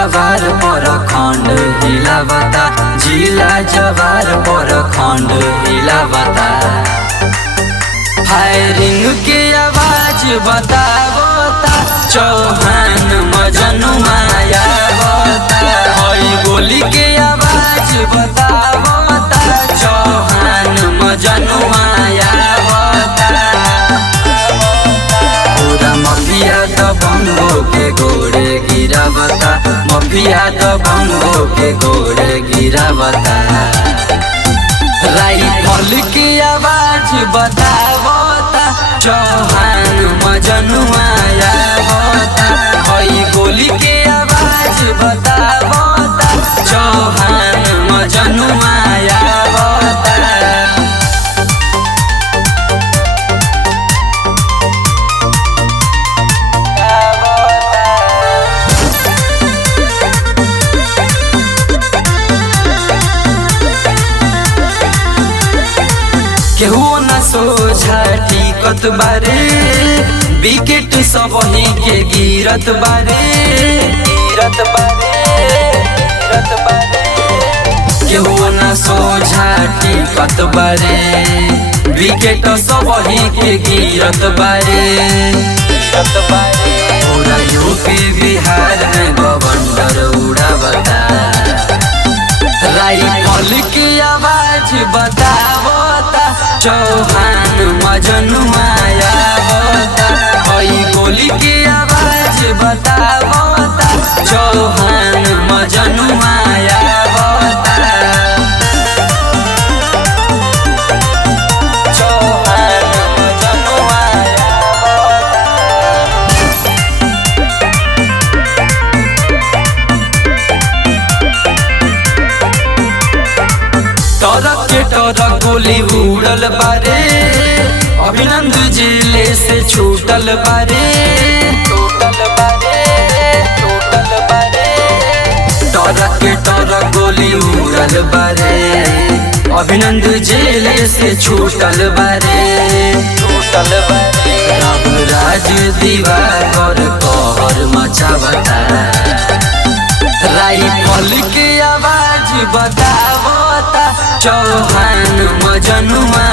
जवार पर खंड हिलावता, जिला जवार पर खंड हिलावता। फायरिंग के आवाज बतावता, चौहान मजनुआ आवता। हई गोली के आवाज बतावता, चौहान मजनुआ आवता। पूरा माफिया दबंगो के गोड़े गिरावता, माफिया दबंगो के गोड़े गिरावता। राइफल की आवाज बतावता, चौहान मजनुआ आवता। हई गोली के आवाज बतावता, चौहान मजनुआ आवता। केहू न सोझा टिकत बारे, विकेट सब ही के गिरत बारे, गिरत बारे, गिरत बारे। केहू न सोझा टिकत बारे, विकेट सब ही के गिरत बारे, गिरत बारे। पूरा यूपी बिहार में गवर्नर उड़ावता। राइफल की आवाज बतावता, चौहान मजनुआ आवता। हई गोली की आवाज बतावता, चौहान मजनुआ आवता। चौहान मजनुआ टरक के टरक गोली उड़ल बारे, अभिनंद जिले से छूटल बारे, छूटल बारे, छूटल बारे। टरक के टरक गोली उड़ल बारे, अभिनंद जिले से छूटल बारे, छूटल बारे। राज दिवाकर कहर मचावता। राइफल की आवाज बतावता, चौहान मजनुआ